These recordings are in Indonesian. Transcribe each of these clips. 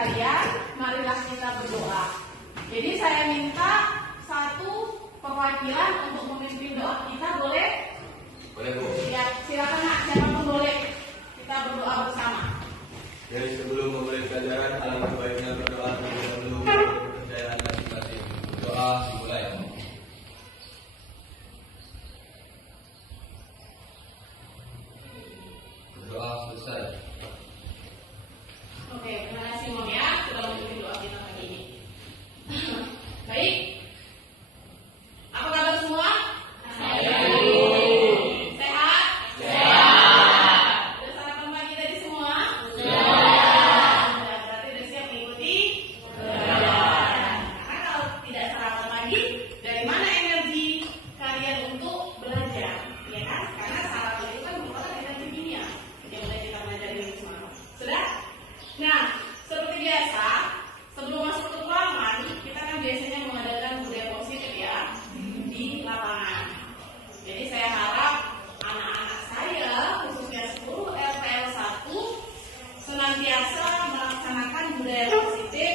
kalian, marilah kita berdoa. Jadi saya minta satu perwakilan untuk memimpin doa kita, boleh? Boleh, Bu. Ya, silakan Nak, siapapun boleh. Kita berdoa bersama. Jadi sebelum memulai pelajaran, alangkah baiknya berdoa terlebih dahulu untuk kepercayaan masing-masing. Doa dimulai. Doa selesai. Oke, terima kasih Mom ya sudah memimpin doa kita pagi ini. Baik. Apa kabar semua? Sehat? Sudah sarapan pagi tadi semua? Berarti udah siap mengikuti pelajaran. Karena kalau tidak sarapan pagi, dari mana energi kalian untuk belajar? Ya kan? Karena sarapan itu kan merupakan energi kimia yang mulai kita belajar ini semua. Sudah? Nah, seperti biasa, sebelum masuk ke ruangan, kita kan biasanya mengadakan budaya positif ya di lapangan. Jadi saya harap anak-anak saya, khususnya 10 RPL 1, senantiasa melaksanakan budaya positif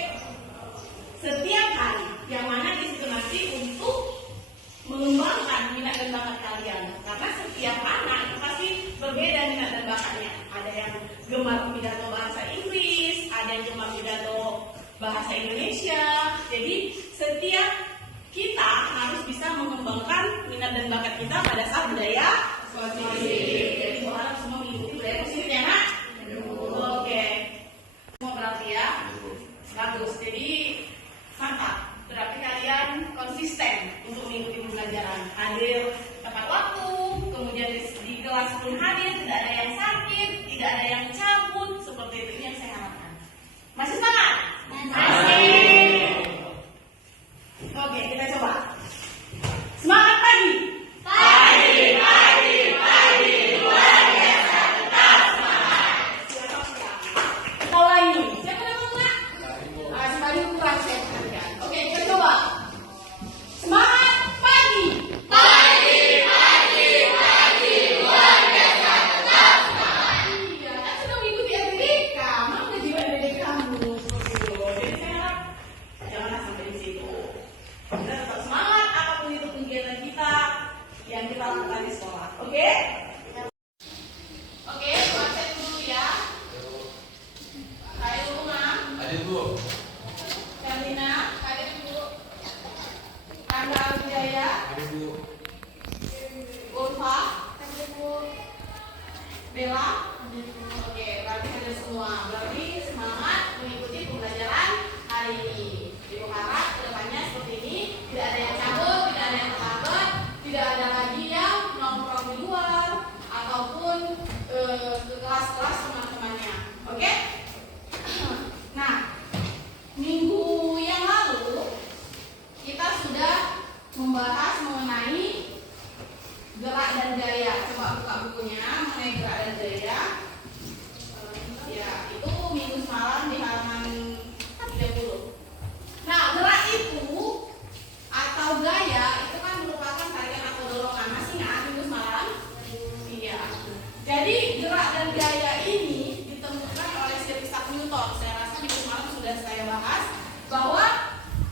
setiap hari. Yang mana di situ nanti untuk mengembangkan minat dan bakat kalian. Karena setiap anak itu pasti berbeda minat dan bakatnya. Ada yang gemar pidato bahasa Inggris, ada yang gemar pidato bahasa Indonesia. Jadi setiap kita harus bisa mengembangkan minat dan bakat kita pada saat budaya positif. Jadi berharap semua mengikuti budaya positif ya Nak? Oke. Semua berarti ya? Bagus. Jadi mantap. Berarti kalian konsisten untuk mengikuti pembelajaran. Hadir tepat waktu, kemudian di kelas pun hadir, tidak ada yang sakit, tidak ada yang cabut, seperti itu yang saya harapkan. Masih semangat? Masih. Oke, kita coba. Semangat pagi. Luar biasa, tetap semangat. Kita ulangi. Siapa nama Nak? Pagi kurang saya perhatikan. Oke, kita coba. Semangat pagi. Luar biasa, tetap semangat. Iya, kan sudah mengikuti RPK. Mana udah jiwa dari kamu? Jadi saya harap janganlah sampai di situ. Kita tetap semangat apapun itu kegiatan kita yang kita lakukan di sekolah. Oke? Oke, absen dulu ya. Hai Luna. Hadir, Bu. Karina, hadir Bu. Anda Wijaya, Hadir, Bu. Ulfa, hadir Bu. Bella, oke, berarti hadir semua. Berarti semangat mengikuti pembelajaran hari ini. Ibu harap kedepannya seperti ini, tidak ada yang cabut, tidak ada yang terlambat, tidak ada lagi yang nongkrong di luar ataupun ke kelas-kelas teman-temannya. Oke? Nah, minggu yang lalu kita sudah membahas mengenai gerak dan gaya. Coba buka bukunya mengenai gerak dan gaya. Ya, itu minggu semalam di halaman 30. Nah, gerak itu atau gaya itu kan merupakan tarian atau dorongan. Masih ingat minggu semalam? Iya. Jadi gerak dan gaya ini ditemukan oleh Sir Isaac Newton. Saya rasa minggu semalam sudah saya bahas bahwa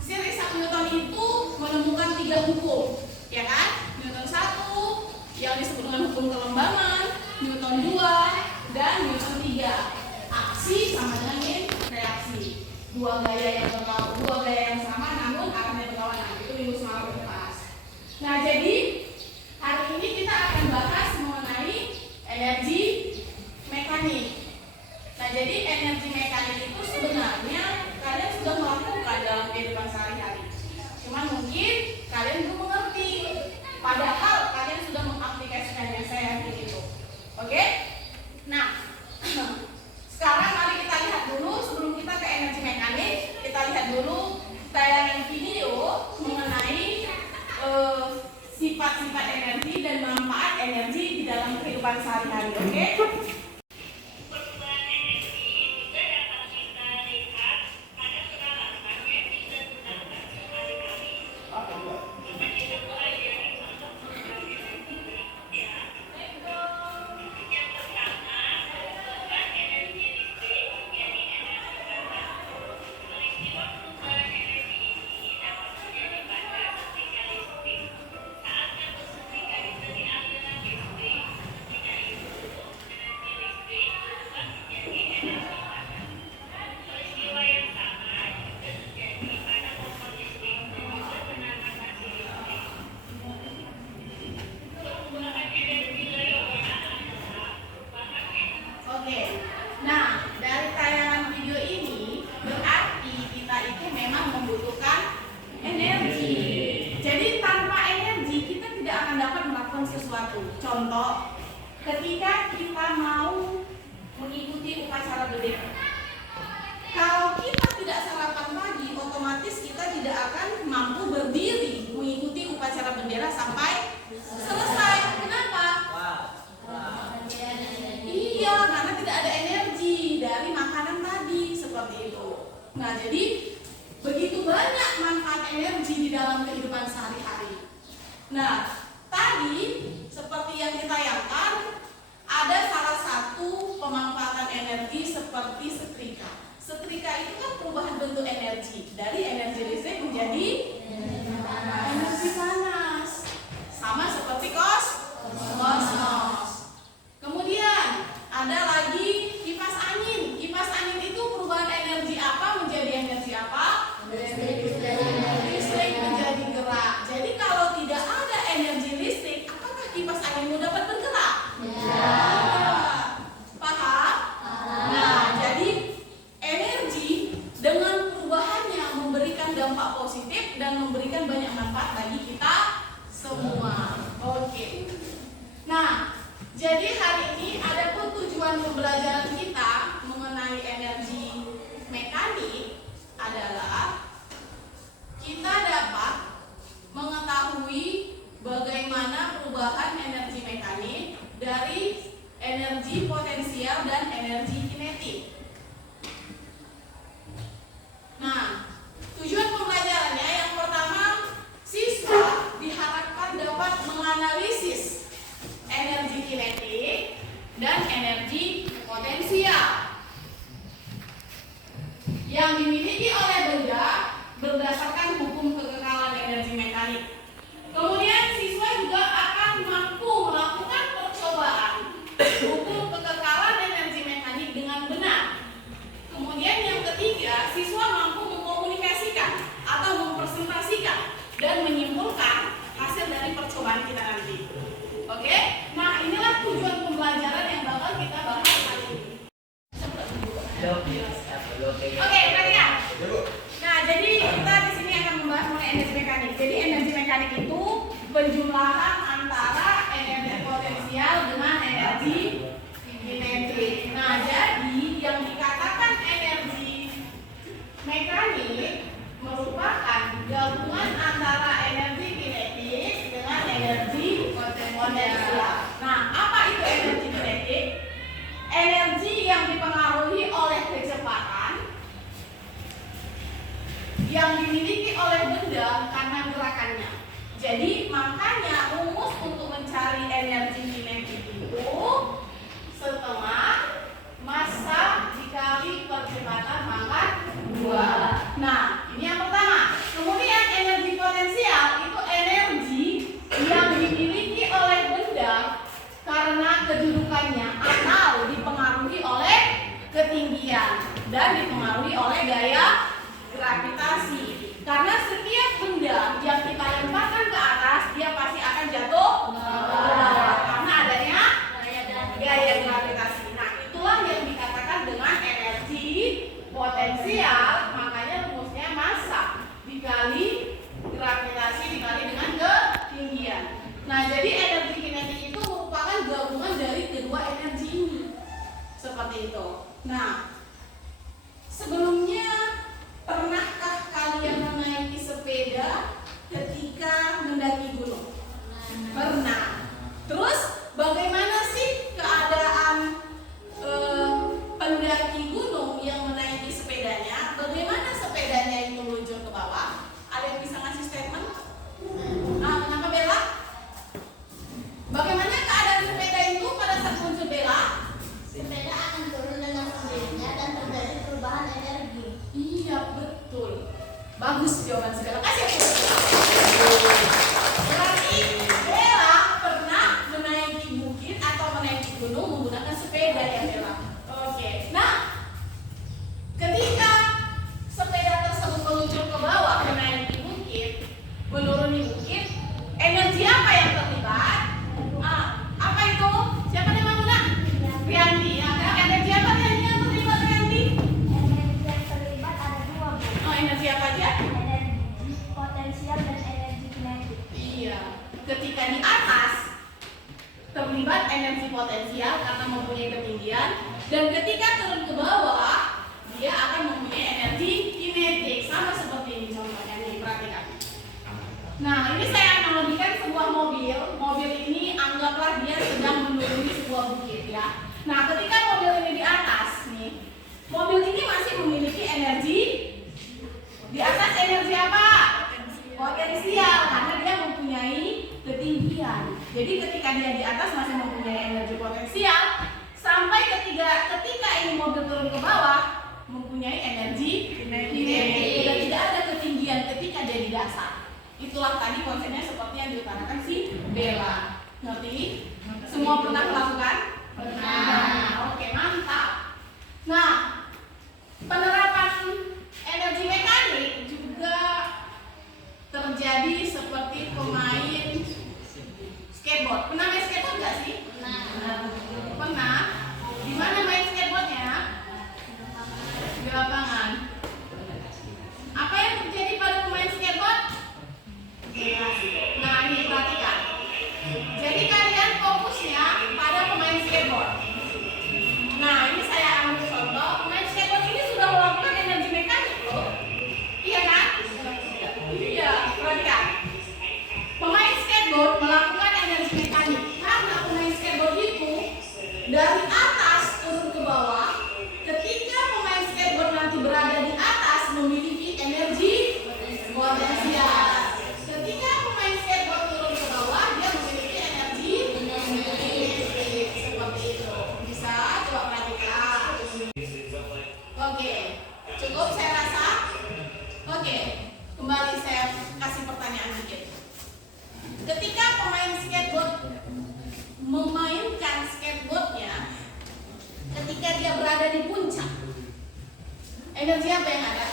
Sir Isaac Newton itu menemukan 3 hukum, ya kan? Newton 1 yang disebut dengan hukum kelembaman, Newton 2 dan Newton 3. Aksi sama dengan reaksi. Dua gaya yang sama namun arahnya berlawanan. Itu minggu semalam kita bahas. Nah, jadi hari ini kita akan bahas mengenai energi mekanik. Nah, jadi energi mekanik itu sebenarnya kalian sudah melakukan dalam kehidupan sehari-hari. Cuman mungkin kalian belum mengerti. Padahal kalian sudah mengaplikasikannya, saya yakin itu. Oke? Nah, sekarang mari kita lihat dulu sebelum kita ke energi mekanik, kita lihat dulu tayangan video mengenai sifat-sifat energi dan manfaat energi di dalam kehidupan sehari-hari. Oke? sesuatu. Contoh, ketika kita mau mengikuti upacara bendera. Kalau kita tidak sarapan pagi, otomatis kita tidak akan mampu berdiri mengikuti upacara bendera sampai selesai. Kenapa? Iya, karena tidak ada energi dari makanan tadi, seperti itu. Nah, jadi begitu banyak manfaat energi di dalam kehidupan sehari-hari. Nah, tadi seperti yang ditayangkan, ada salah satu pemanfaatan energi seperti setrika. Setrika itu kan perubahan bentuk energi dari energi listrik menjadi energi panas, sama seperti kosmos. Kemudian ada lagi kipas angin. Kipas angin itu perubahan energi apa menjadi energi apa? Listrik menjadi gerak. Jadi kalau tidak ada energi listrik, apakah kipas anginmu dapat bergerak? Paham? Nah, jadi energi dengan perubahannya memberikan dampak positif dan memberikan banyak manfaat bagi kita semua. Oke. Nah, jadi hari ini ada pun tujuan pembelajaran kita mengenai energi mekanik adalah kita dapat mengetahui bagaimana perubahan energi mekanik dari energi potensial dan energi kinetik. Nah, tujuan pembelajarannya yang pertama, siswa diharapkan dapat menganalisis energi kinetik dan energi potensial yang dimiliki oleh benda berdasarkan hukum kekekalan energi mekanik. Kemudian siswa juga akan mampu melakukan percobaan hukum kekekalan energi mekanik dengan benar. Kemudian yang ketiga, siswa mampu mengkomunikasikan atau mempresentasikan dan menyimpulkan hasil dari percobaan kita nanti. Oke? Nah, inilah tujuan pembelajaran yang bakal kita bahas hari ini. Oke, perhatikan. Nah, jadi kita di sini akan membahas mengenai energi mekanik. Jadi energi mekanik itu penjumlahan antara energi potensial dengan energi kinetik. Nah, jadi yang dikatakan energi mekanik merupakan gabungan antara energi kinetik dengan energi potensial. Nah, apa itu energi kinetik? Energi yang dipengaruhi oleh kecepatan yang dimiliki oleh benda karena gerakannya. Jadi makanya rumus untuk mencari energi kinetik itu setengah massa dikali percepatan pangkat 2. Nah, ini yang pertama. Kemudian energi potensial itu energi yang dimiliki oleh benda karena kedudukannya atau dipengaruhi oleh ketinggian dan dipengaruhi oleh gaya gravitasi. Karena setiap benda yang kita lemparkan ke atas, dia pasti akan jatuh ke bawah karena adanya gaya gravitasi. Nah, itulah yang dikatakan dengan energi potensial. Makanya rumusnya massa dikali gravitasi dikali dengan ketinggian. Nah, jadi energi kinetik itu merupakan gabungan dari kedua energi ini. Seperti itu. Nah, sebelumnya pernahkah kalian menaiki sepeda ketika mendaki gunung? Pernah. Terus bagaimana sih keadaan pendaki gunung yang menaiki sepedanya? Bagaimana sepedanya itu meluncur ke bawah? Ada yang bisa ngasih statement? Nah, kenapa Bella? Bagaimana keadaan sepeda itu pada saat muncul Bella? Sepeda akan turun dengan sendirinya dan terjadi perubahan energi. Iya, betul. Bagus jawaban Bella. Kasih aku. Berarti Bella pernah menaiki bukit atau menaiki gunung menggunakan sepeda ya Bella. Oke. Nah, ketika sepeda tersebut meluncur ke bawah menaiki bukit, menuruni bukit, energi apa yang terlibat? Apa itu? Siapa namanya? Rianti. Energi apa yang terlibat Rianti? Energi yang terlibat ada dua, Bu. Energi apa aja? Energi potensial dan energi kinetik. Iya. Ketika di atas, terlibat energi potensial karena mempunyai ketinggian, dan ketika turun ke bawah dia akan mempunyai energi kinetik, sama seperti ini contohnya nih, perhatikan. Nah, ini saya analogikan sebuah mobil. Mobil ini anggaplah dia sedang menuruni sebuah bukit ya. Nah, ketika mobil ini di atas nih, mobil ini masih memiliki energi di atas energi apa? Potensial, karena dia mempunyai ketinggian. Jadi ketika dia di atas masih mempunyai energi potensial, sampai ketika ini mobil turun ke bawah mempunyai energi kinetik. Dan tidak ada ketinggian ketika dia di dasar. Itulah tadi konsepnya seperti yang diutarakan si Bella. Ngerti? Semua pernah melakukan? Pernah. Oke, mantap. Nah, penerapan energi mekanik juga terjadi seperti pemain skateboard. Pernah main skateboard nggak sih? Pernah. Di mana main skateboardnya? Di lapangan. Apa yang terjadi pada pemain skateboard? Nah, ini perhatikan. Jadi kalian fokusnya pada pemain skateboard. Nah, ini saya ambil contoh. Pemain skateboard ini sudah melakukan energi mekanik loh. Iya kan? Iya, perhatikan. Pemain skateboard melakukan energi mekanik karena pemain skateboard itu dari atas turun ke bawah. Ketika pemain skateboard nanti berada di atas memiliki energi potensial. Ketika pemain skateboard turun ke bawah, dia memiliki energi kinetik. Seperti itu. Bisa coba perhatikan. Oke, cukup saya rasa. Oke, kembali saya kasih pertanyaan sedikit. Ketika pemain skateboard memainkan skateboardnya, ketika dia berada di puncak, energi apa yang ada?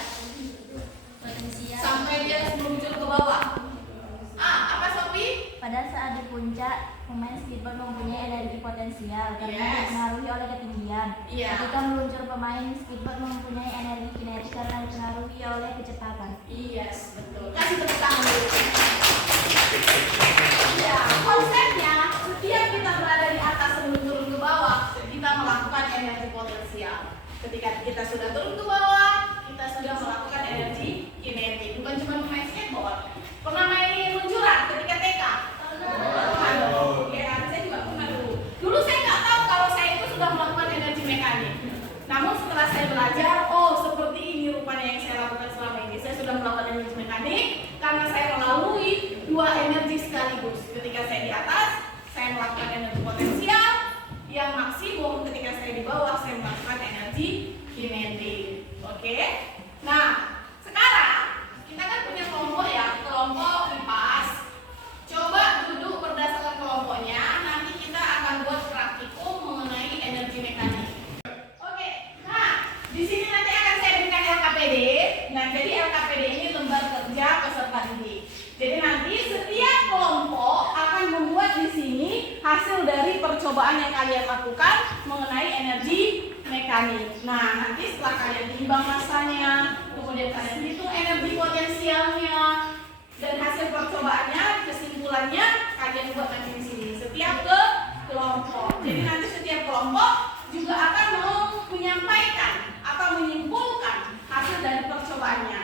Potensial. Sampai dia meluncur ke bawah. Apa Sophie? Pada saat di puncak, pemain skateboard mempunyai energi potensial karena Yes. dipengaruhi oleh ketinggian. Iya. Ketika meluncur, pemain skateboard mempunyai energi kinetik karena dipengaruhi oleh kecepatan. Yes, betul. Kasih tepuk tangan dulu. Ya, konsepnya setiap kita berada di atas sebelum turun ke bawah, kita melakukan energi potensial. Ketika kita sudah turun ke bawah, kita sudah melakukan energi kinetik. Bukan cuma main skateboard. Pernah main luncuran ketika TK? Pernah dong. Ya, saya juga pernah dulu. Dulu saya nggak tahu kalau saya itu sudah melakukan energi mekanik. Namun setelah saya belajar, oh seperti ini rupanya yang saya lakukan selama ini. Saya sudah melakukan energi mekanik karena saya melalui dua energi sekaligus. Ketika saya di atas, saya melakukan energi potensial. Yang maksimum ketika saya di bawah, saya melakukan energi kinetik. Oke? Nah, sekarang kita kan punya kelompok ya, kelompok IPAS. Coba duduk berdasarkan kelompoknya. Nanti kita akan buat praktikum mengenai energi mekanik. Oke, nah di sini nanti akan saya berikan LKPD. Nah, jadi LKPD ini lembar kerja peserta didik. Jadi nanti setiap kelompok akan membuat di sini hasil dari percobaan yang kalian lakukan mengenai energi mekanik. Nah, nanti setelah kalian timbang masanya, kemudian kalian hitung energi potensialnya, dan hasil percobaannya, kesimpulannya kalian buat nanti di sini. Setiap kelompok. Jadi nanti setiap kelompok juga akan menyampaikan atau menyimpulkan hasil dari percobaannya.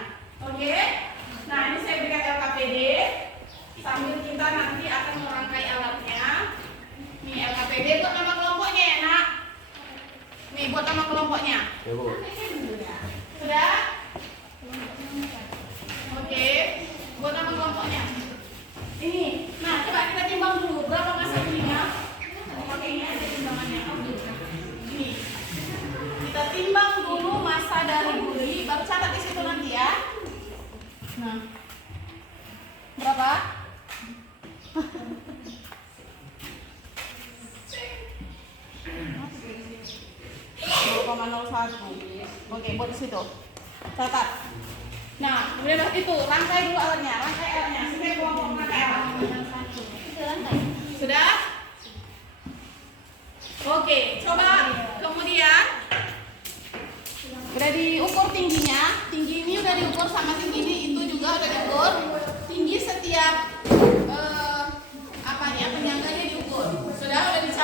Oke? Nah, ini saya berikan LKPD sambil kita nanti akan merangkai alatnya. Nih LKPD buat nama kelompoknya ya, Nak. Nih buat nama kelompoknya. Ya, Bu. Sudah? Oke. Buat nama kelompoknya. Ini. Nah, coba kita timbang dulu berapa massa belinya. Pakai ini aja timbangannya. Ini. Kita timbang dulu massa dari buli, baru catat di situ nanti ya. Nah. Berapa? 0,01. Oke, buat di situ. Catat. Nah, kemudian itu rangkai dulu alatnya, Sini kelompok rangkai alat. Sudah? Oke, coba kemudian udah diukur tingginya. Tinggi ini udah diukur sama tinggi ini, itu juga udah diukur. Tinggi setiap penyangganya diukur. Sudah dicari.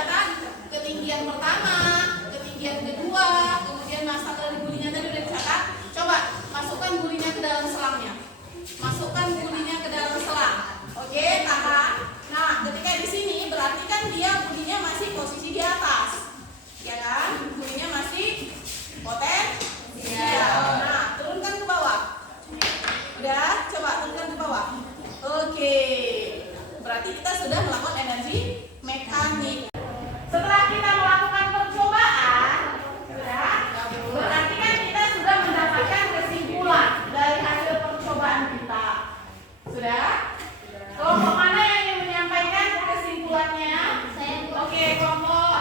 masukkan bulinya ke dalam selang. Oke, tahan. Nah, ketika di sini berarti kan dia bulinya masih posisi di atas, ya kan? Bulinya masih potensial. Nah, turunkan ke bawah. Udah, coba turunkan ke bawah. Oke, berarti kita sudah melakukan energi mekanik. Setelah kita melakukan percobaan, berarti kan kita sudah mendapatkan kesimpulan dari hasil percobaan kita. Sudah? Kelompok mana yang ingin menyampaikan kesimpulannya? Oke, kelompok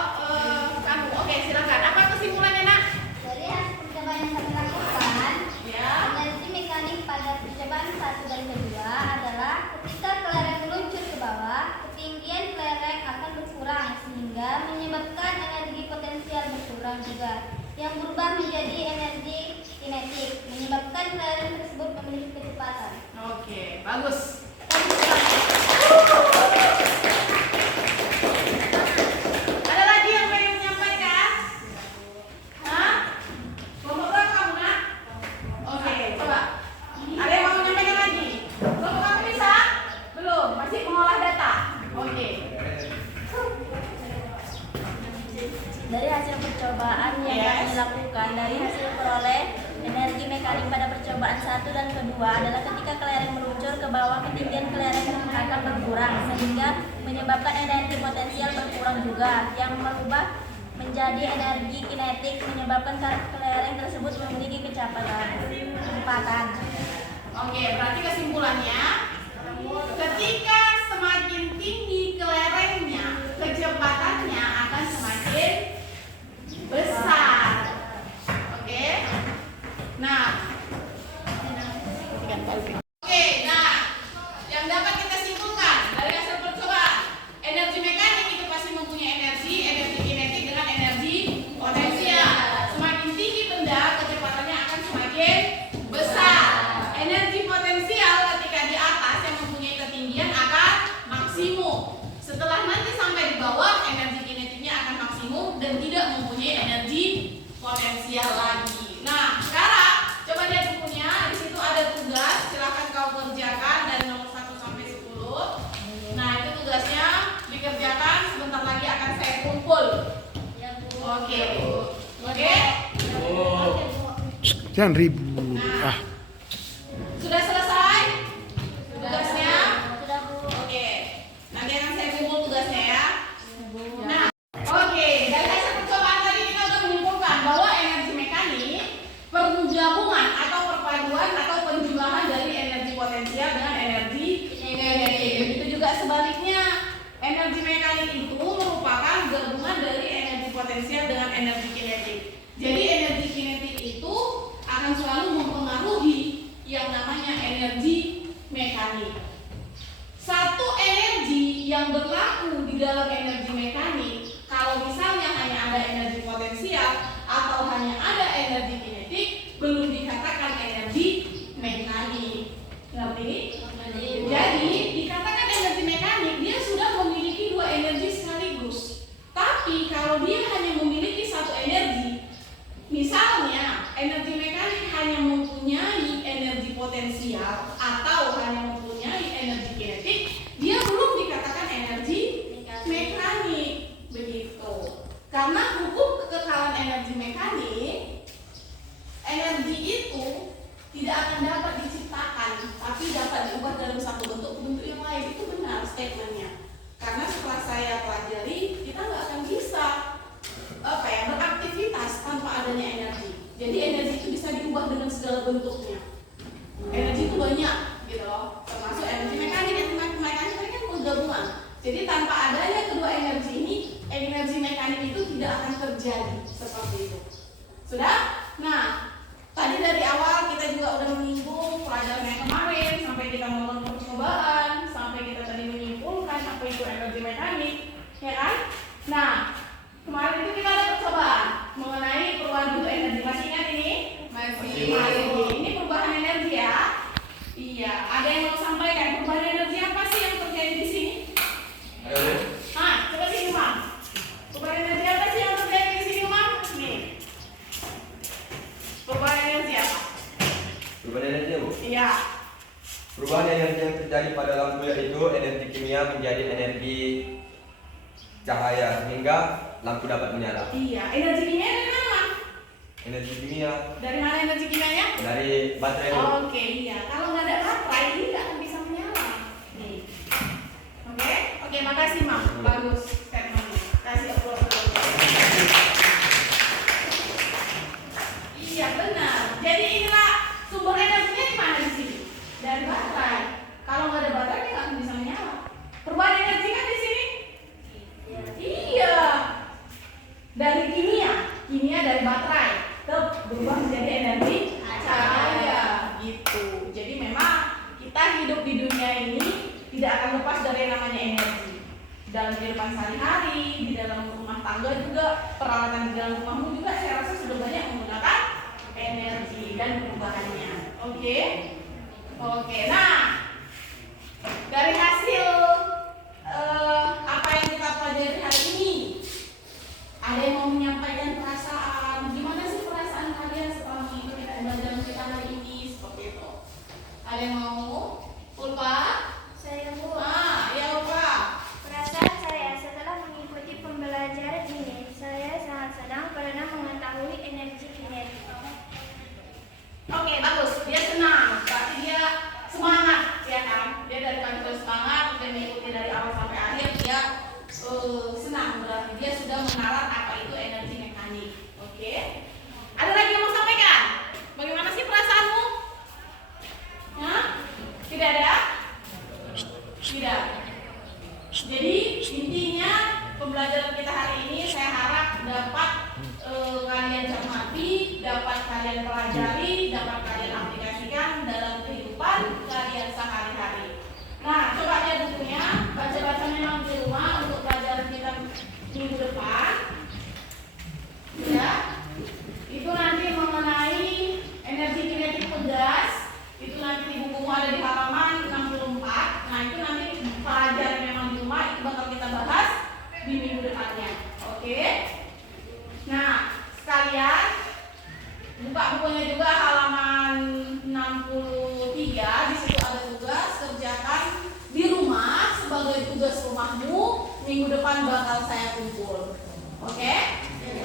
kamu. Oke, silakan. Apa kesimpulannya, Nak? Dari hasil percobaan yang kami lakukan, Ya. energi mekanik pada percobaan 1 dan kedua adalah ketika kelereng meluncur ke bawah, ketinggian kelereng akan berkurang sehingga menyebabkan energi potensial berkurang juga, yang berubah menjadi energi kinetik, menyebabkan kelereng tersebut memiliki kecepatan. Oke, bagus. Ada lagi yang pengen menyampaikan? Hah? Kelompok berapa kamu, Nak? Oke, coba. Ada yang mau menyampaikan lagi? Kelompok kamu bisa? Belum, masih mengolah data. Oke. Dari hasil percobaan yang kami lakukan, dari hasil peroleh energi mekanik pada percobaan 1 dan kedua adalah ketika kelereng meluncur ke bawah, ketinggian kelereng akan berkurang sehingga menyebabkan energi potensial berkurang juga, yang merubah menjadi energi kinetik, menyebabkan kelereng tersebut memiliki kecepatan. Oke, berarti kesimpulannya, ketika semakin tinggi kelerengnya, kecepatannya akan semakin besar. Oke. Nah. Oke, nah, yang dapat kita simpulkan dari hasil percobaan, energi mekanik itu pasti mempunyai energi kinetik dengan energi potensial. Semakin tinggi benda, kecepatannya akan semakin besar. Energi potensial ketika di atas yang mempunyai ketinggian akan maksimum. Setelah nanti sampai di bawah, energi kinetiknya akan maksimum dan tidak mempunyai energi potensial lagi. Nah, sekarang coba lihat bukunya. Di situ ada tugas, silakan kau kerjakan dari nomor 1 sampai 10. Nah, itu tugasnya dikerjakan. Sebentar lagi akan saya kumpul. Oke. Oke. Jangan ribut. Nah, sudah selesai tugasnya? Sudah, Bu. Oke. Nanti akan saya kumpul tugasnya ya. Nah, oke. Dari hasil percobaan tadi kita sudah menyimpulkan bahwa energi mekanik penggabungan atau perpaduan atau penjumlahan dari energi potensial dengan energi kinetik. Begitu juga sebaliknya, energi mekanik itu merupakan gabungan dari energi potensial dengan energi kinetik. Jadi energi kinetik itu akan selalu mempengaruhi yang namanya energi mekanik. Satu energi yang berlaku di dalam energi mekanik, kalau misalnya hanya ada energi potensial atau hanya ada energi kinetik, belum dikatakan energi mekanik. Ngerti? Jadi dikatakan energi mekanik, dia sudah memiliki dua energi sekaligus. Tapi kalau dia hanya memiliki satu energi, misalnya energi mekanik hanya mempunyai energi potensial atau hanya mempunyai energi kinetik, dia belum dikatakan energi mekanik. Begitu. Karena hukum kekekalan energi mekanik, energi itu tidak akan dapat diciptakan, tapi dapat diubah dalam satu bentuk ke bentuk yang lain. Itu benar statementnya. Karena setelah saya pelajari, kita nggak akan bisa beraktivitas tanpa adanya energi. Jadi energi itu bisa diubah dengan segala bentuknya. Energi itu banyak, gitu loh. Termasuk energi mekanik. Energi mekanik tadi kan penggabungan. Jadi tanpa adanya kedua energi ini, energi mekanik itu tidak akan terjadi seperti itu. Sudah? Nah, tadi dari awal kita juga udah menyinggung pelajaran yang kemarin sampai kita melakukan percobaan, sampai kita tadi menyimpulkan apa itu energi mekanik, ya kan? Nah, kemarin itu kita ada percobaan mengenai perubahan bentuk energi. Masih ingat ini? Masih. Ini perubahan energi ya. Iya. Ada yang mau sampaikan perubahan energi apa sih yang terjadi di sini? Coba sini, Mam. Perubahan energi apa sih yang terjadi di sini, Mam? Nih. Perubahan energi apa? Perubahan energi, Bu? Iya. Perubahan energi yang terjadi pada lampu yaitu energi kimia menjadi energi cahaya sehingga lampu dapat menyala. Iya, energi kimia dari mana? Energi kimia Dari mana energi kimianya? dari baterai. Oke, iya. Kalau nggak ada baterai, ini nggak akan bisa menyala. Nih. Oke, makasih, Mam. Bagus statementnya. Kasih applause dulu. Iya, benar. Jadi inilah sumber energinya di mana di sini? Dari baterai. Kalau nggak ada baterai, dia nggak akan bisa menyala. Perubahan energi kan di sini? Iya. Dari kimia dari baterai berubah menjadi energi cahaya gitu. Jadi memang kita hidup di dunia ini tidak akan lepas dari yang namanya energi. Dalam kehidupan sehari-hari, di dalam rumah tangga juga, peralatan di dalam rumahmu juga saya rasa sudah banyak menggunakan energi dan perubahannya. Oke. Nah, dari hasil apa yang kita pelajari hari ini, ada yang mau menyampaikan perasaan? Gimana sih perasaan kalian setelah mengikuti pembelajaran kita hari ini? Seperti itu. Ada yang mau? Ulfa? Saya Bu. Ya Ulfa. Perasaan saya setelah mengikuti pembelajaran ini, saya sangat senang karena mengetahui energi kinetik. Oke, bagus. Dia senang. Berarti dia semangat, ya kan? Dia dari pagi semangat, udah mengikuti dari awal sampai akhir. Dia senang. Berarti dia sudah menalar apa itu energi mekanik. Oke. Ada lagi yang mau sampaikan? Bagaimana sih perasaanmu? Hah? Tidak ada? Tidak. Jadi intinya pembelajaran kita hari ini saya harap dapat kalian cermati, dapat kalian pelajari, dapat kalian aplikasikan dalam kehidupan kalian sehari-hari. Nah, coba lihat bukunya, baca-baca memang di rumah untuk pelajaran kita minggu depan. Ya, itu nanti mengenai energi kinetik pegas. Itu nanti di bukumu ada di halaman 64. Nah, itu nanti pelajaran memang di rumah itu bakal kita bahas di minggu depannya. Oke? Nah, sekalian buka bukunya juga halaman 63. Di situ ada tugas kerjakan di rumah sebagai tugas rumahmu. Minggu depan bakal saya kumpul. Oke?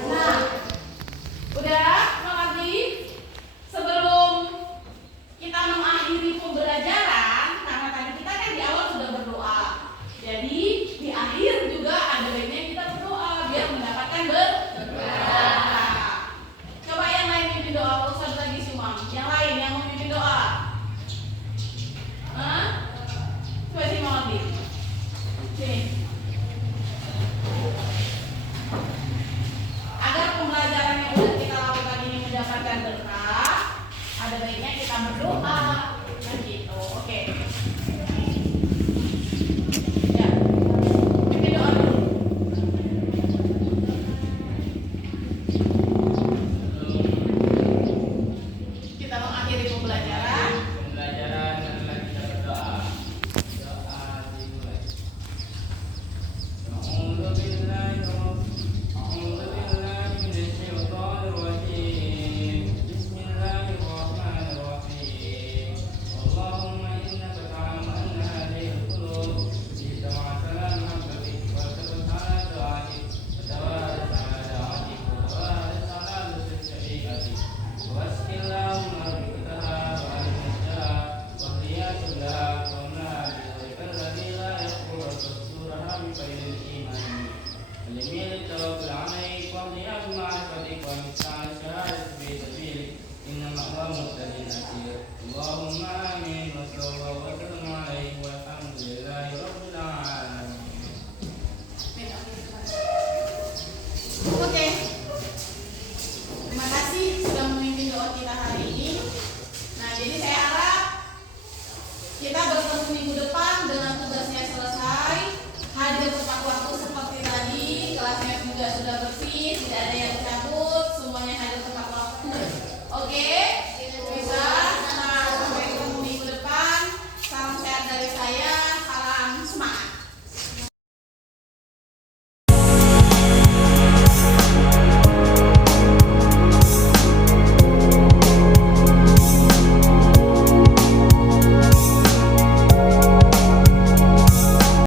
Nah, udah lagi sebelum kita mengakhiri pembelajaran, karena tadi kita kan di awal sudah berdoa. Jadi di akhir juga ada baiknya kita berdoa biar mendapatkan berkah. Coba yang lain mimpin doa, usah lagi Sumam. Yang lain yang mau mimpin doa. Coba sih mau lagi. Sini. Agar pembelajaran yang sudah kita lakukan ini mendapatkan berkah, ada baiknya kita berdoa. Kan gitu. Oke. Ya. Mimpin doa dulu. Kita mengakhiri pembelajaran. Adalah kita berdoa. Doa dimulai. A'udzu billahi minasyaitonir rajim. Bismillahirrahmanirrahim. Allahumma innaka ta'lamu anna hadhihi al-qulub ijtama'at ala mahabbatik wa tabathala du'atik wa tawarat ala da'atik wa tawarat ala nusrat syari'atik. Waskillahumma biktaha wa al-mujtaha wa hliyatullah wa ma'adilika alladhi la yakhuru suraha bi faydil iman. Limil tawakkul alaik wa hliyat ma'rifatik wa mista'al syahadat fi sabilik. Inna ma'wa muhtadin asir. Allahumma amin wa sallallahu wa sallam alaihi wa alhamdulillahi rabbil alamin. Oke. Terima kasih sudah memimpin doa kita hari ini. Nah, jadi saya harap kita bertemu minggu depan dengan tugasnya selesai, hadir tepat waktu seperti tadi, kelasnya juga sudah bersih, tidak ada yang cabut, semuanya hadir tepat waktu. Oke?